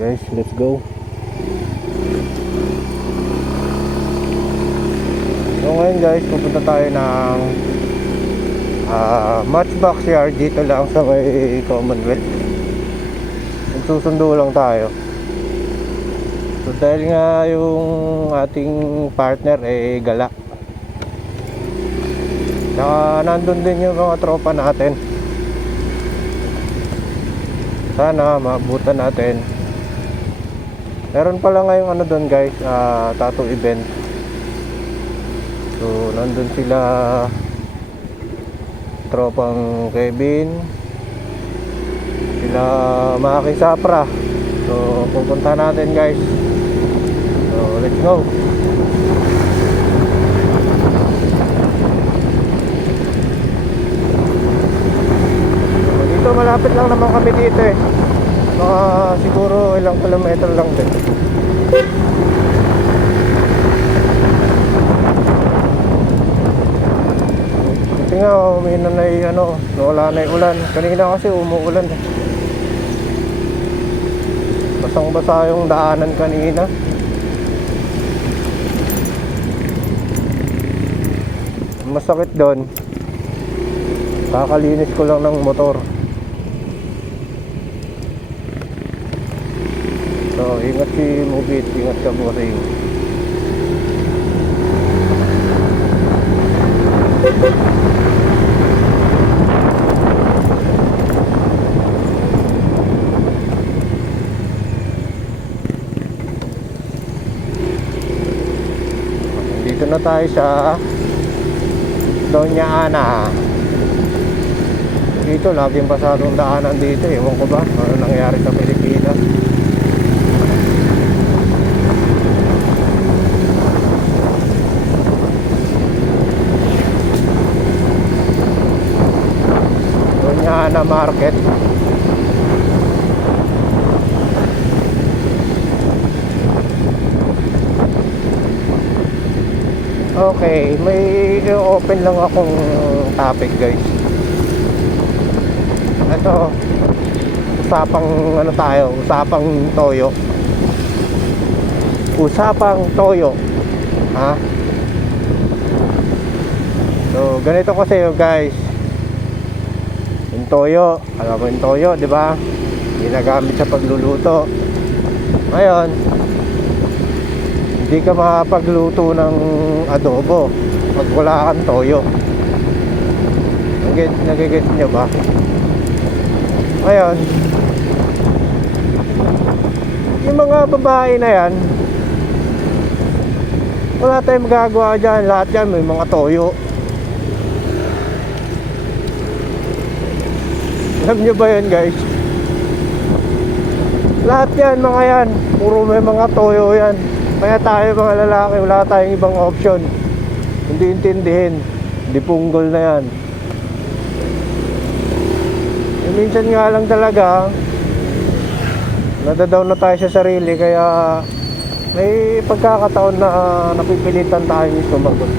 Guys, let's go. So ngayon guys, pupunta tayo ng ah Matchbox Yard dito lang sa may Commonwealth. Magsusundo lang tayo. So dahil nga yung ating partner eh gala. Saka nandun din yung mga tropa natin. Sana maabutan natin. Meron pala ngayong ano doon guys, ah, tattoo event. So nandun sila tropang Kevin, sila Maki Sapra. So pupunta natin guys. So let's go. So, dito malapit lang naman kami dito eh. Siguro ilang kilometro lang din. Kasi nga, umiinom na yung ano, wala na yung ulan. Kanina kasi umuulan eh. Basang basa yung daanan kanina. Masakit doon. Kakalinis ko lang ng motor. So, ingat si Mubit, ingat ka bossing. Dito na tayo sa Doña Ana. Dito, laging pasadong daanan dito. Ewan ko ba ano nangyari sa Pilipinas. Ana Market. Okay, may open lang akong topic guys. Ito, usapang ano tayo, usapang toyo. Usapang toyo. Ha? So, ganito kasi guys. Yung toyo, alam mo yung toyo, di ba? Ginagamit sa pagluluto. Ngayon, hindi ka makapagluto ng adobo pag wala kang toyo. Nagigit, nagigit nyo ba? Ngayon, yung mga babae na yan, wala tayong magagawa dyan. Lahat yan may mga toyo. Alam nyo ba yan guys? Lahat yan mga yan. Puro may mga toyo yan. Kaya tayo mga lalaki, wala tayong ibang option. Hindi intindihin. Hindi punggol na yan. Eh, minsan nga lang talaga, nadadown na tayo sa sarili kaya may pagkakataon na napipilitan tayo sumagot.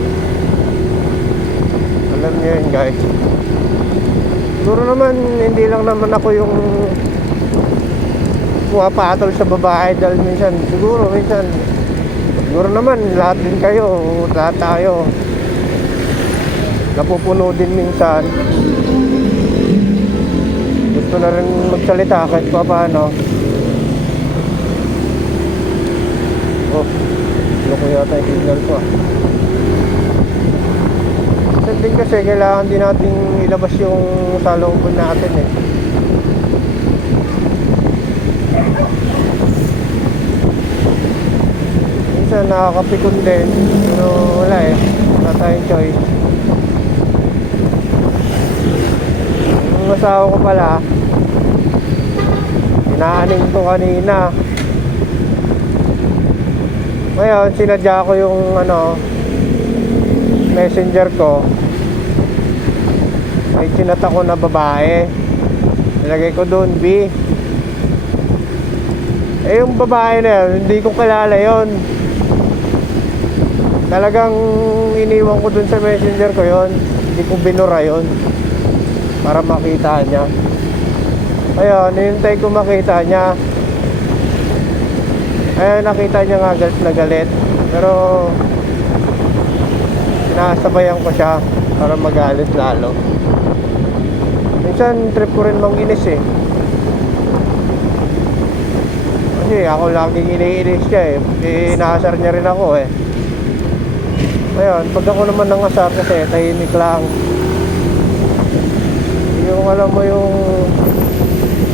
Alam niyo yun guys. Siguro naman hindi lang naman ako yung pumapatol sa babae dahil minsan siguro minsan siguro naman lahat din kayo lahat tayo napupuno din minsan. Gusto na rin magsalita kahit pa paano. Oh loko yata yung signal ko ah Minsan din kasi kailangan din natin ilabas yung salubon natin eh. Minsan nakakapikon din pero wala eh. Wala tayong choice. Yung asawa ko pala inaaning ko kanina. Ngayon sinadya ko yung ano messenger ko may chinat ako na babae. Nilagay ko doon B. Eh yung babae na yun hindi ko kilala yon talagang iniwan ko dun sa messenger ko yon hindi ko binura yon para makita niya. Ayun hinintay ko makita niya. Eh, nakita niya nga galit na galit. Pero, sinasabayan ko siya para magalit lalo. Minsan, trip ko rin manginis eh. Kasi ako laging iniinis siya eh. inaasar niya rin ako eh. Ngayon, pag ako naman nangasar kasi tahimik lang. Yung alam mo yung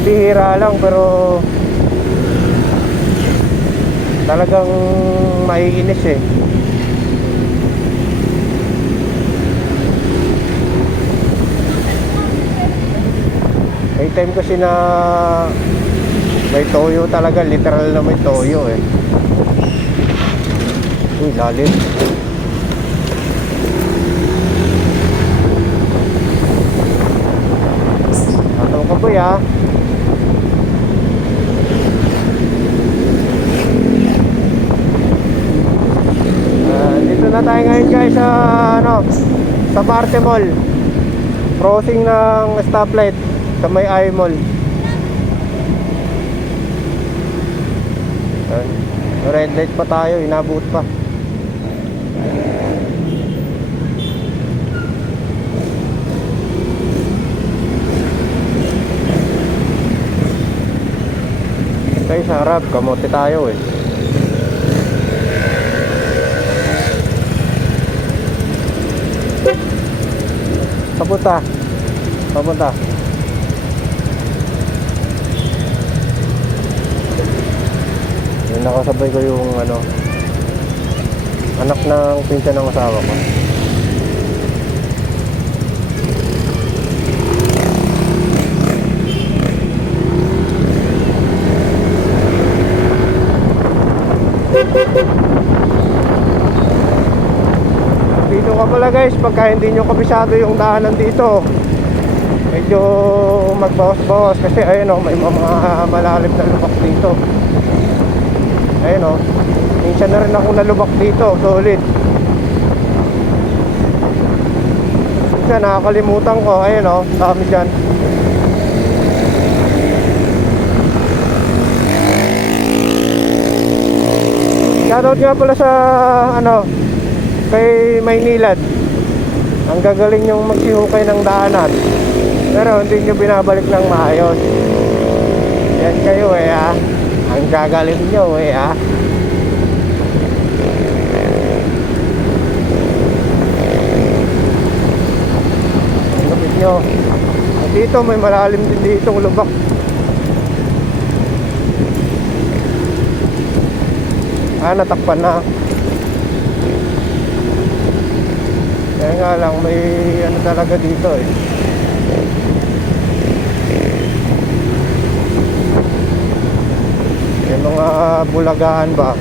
bihira lang pero talagang maiinis eh. Time kasi na may toyo talaga, literal na may toyo eh. Uy, lalim. Ataw ka boy ah. Ah, dito na tayo ngayon guys sa ano sa Marte Mall. Crossing ng stoplight sa may I Mall. Ayan. Red light pa tayo, inabot pa. Tayo sa harap, kamote tayo eh. Papunta. Papunta. Nakasabay ko yung ano anak ng pinsan ng asawa ko. Dito ka pala guys, pagka hindi nyo kabisado yung daanan dito Medyo magbawas-bawas kasi ayun o, may mga malalim na lubak dito Ayun o, minsan na rin ako nalubak dito, solid Minsan nakakalimutan ko, ayun o, dami dyan Shoutout nga pala sa ano kay Maynilad. Ang gagaling yung magsihukay ng daanan. Pero hindi nyo binabalik ng maayos. Yan kayo eh ha. Ang gagaling nyo eh. Ang lapit nyo. At dito may malalim din dito lubak. Ah, natakpan na. Kaya nga lang, may ano talaga dito eh. Yung mga bulagaan ba?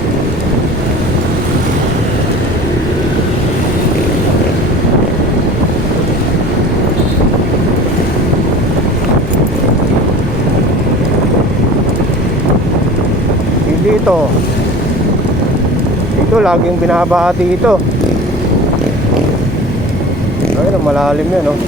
Hindi ito. Dito, laging binabaha dito. Ayun, malalim yan, oh.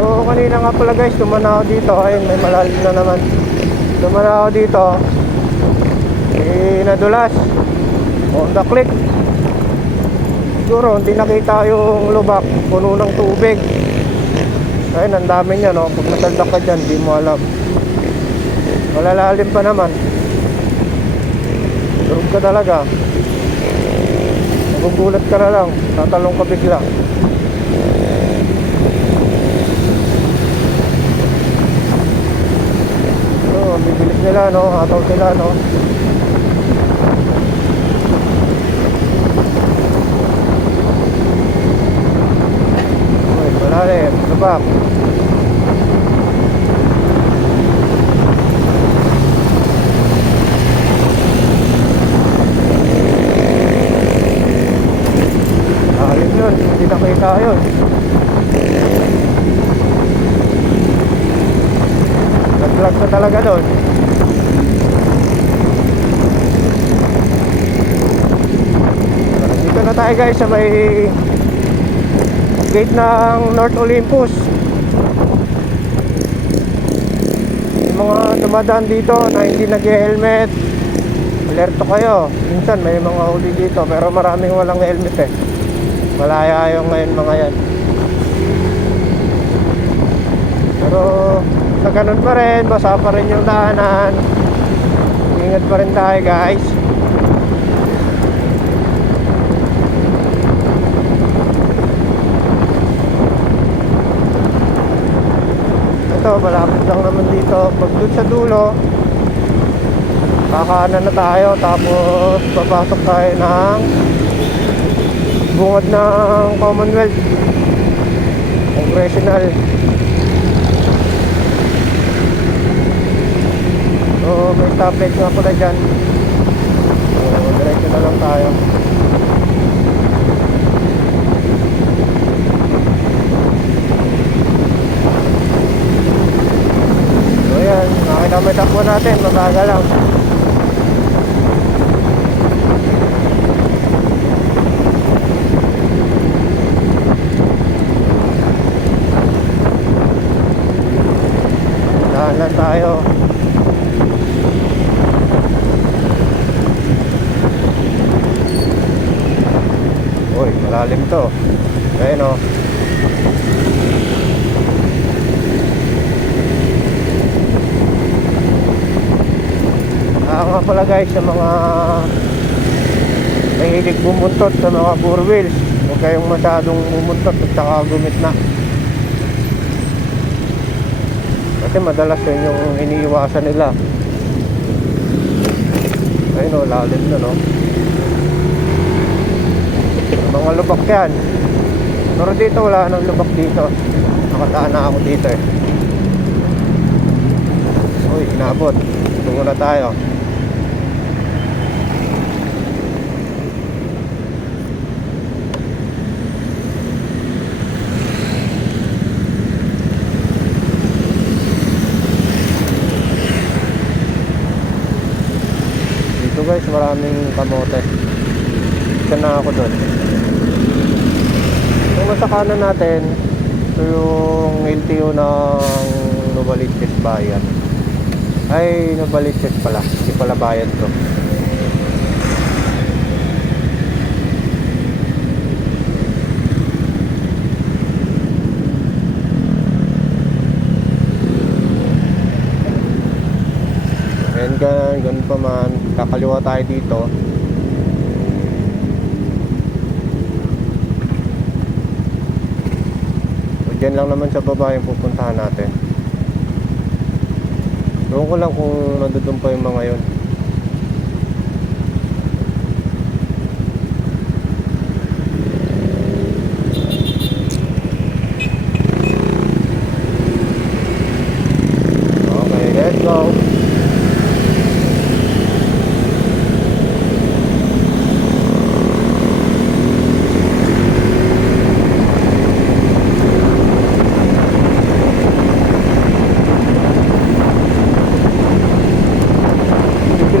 Oo, kanina nga pala guys, tumana ako dito. Ayun, may malalim na naman. Tumana ako dito. Eh, nadulas. On the click. Siguro, hindi nakita yung lubak. Puno ng tubig. Ayun, ang dami niya, no? Pag nasaldak ka dyan, di mo alam. Malalalim pa naman. Durog ka talaga. Magugulat ka na lang. Tatalong ka bigla. So, ang bibilis nila, no? Hataw sila, no? Uy, malalim. Lubak. Lalim yun. Hindi nakita yun. Talaga doon. Dito na tayo guys sa may gate ng North Olympus. Yung mga dumadaan dito na hindi nag-helmet, alerto kayo. Minsan may mga huli dito pero maraming walang helmet eh. Malaya yung ngayon mga yan. Pero sa ganun pa rin, basa pa rin yung daanan. Ingat pa rin tayo guys. Ito, malapit lang naman dito. Pag dun sa dulo, kakaanan na tayo. Tapos, papasok tayo ng bungad ng Commonwealth. Congressional. So, may stoplight nga pala dyan. So, diretso na lang tayo. So, yan. Nakinamit po natin. Mabaga lang. Dahan lang tayo. Uy, malalim to. Ayun o. Ah, pala guys sa mga mahilig bumuntot sa mga four wheels. Huwag kayong masyadong bumuntot at saka gumitna. Kasi madalas yun yung iniiwasan nila. Ayun o, lalim na no. Mga lubak yan. Pero dito wala nang lubak dito. Nakataan na ako dito eh. Uy, inabot. Tungo na tayo. Guys, maraming kamote. Isa na ako doon. Kung nasa kanan natin, ito yung LTO ng Novaliches Bayan. Ay, Novaliches pala. Hindi pala bayan to. Ganun, ganun pa man, kakaliwa tayo dito. So, dyan lang naman sa baba yung pupuntahan natin. Doon ko lang kung nandun pa yung mga yun. Okay, let's go.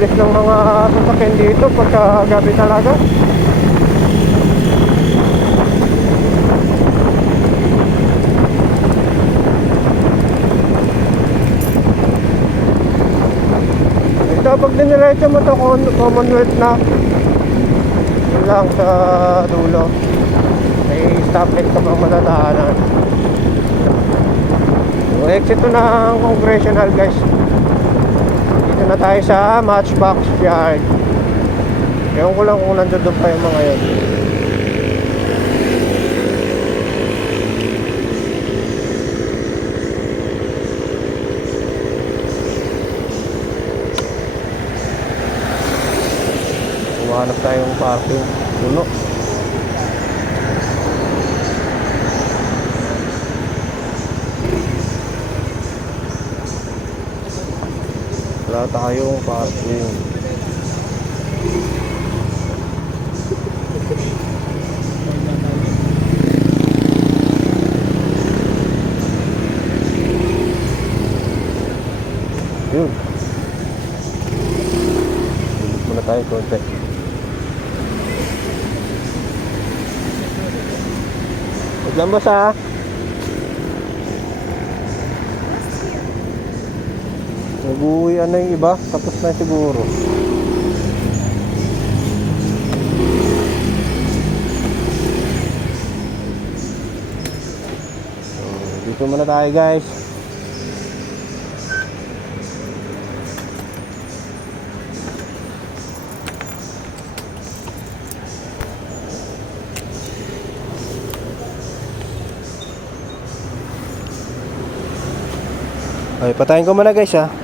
Bibilis ng mga sasakyan dito pagka gabi talaga. Ito pag diniretso mo to con- Commonwealth na. Lang sa dulo. May stoplight ka pang matatahanan yung exit to ng congressional guys na tayo sa Matchbox Yard. Ewan ko lang kung nandun pa yung mga yun. Humanap tayong parking. Puno Wala tayong parking. Yun. Ulit muna tayo konti. Huwag lang boss ha. Nag-uwian na yung iba, tapos na siguro. So, dito muna tayo guys. Okay, patayin ko muna guys ha.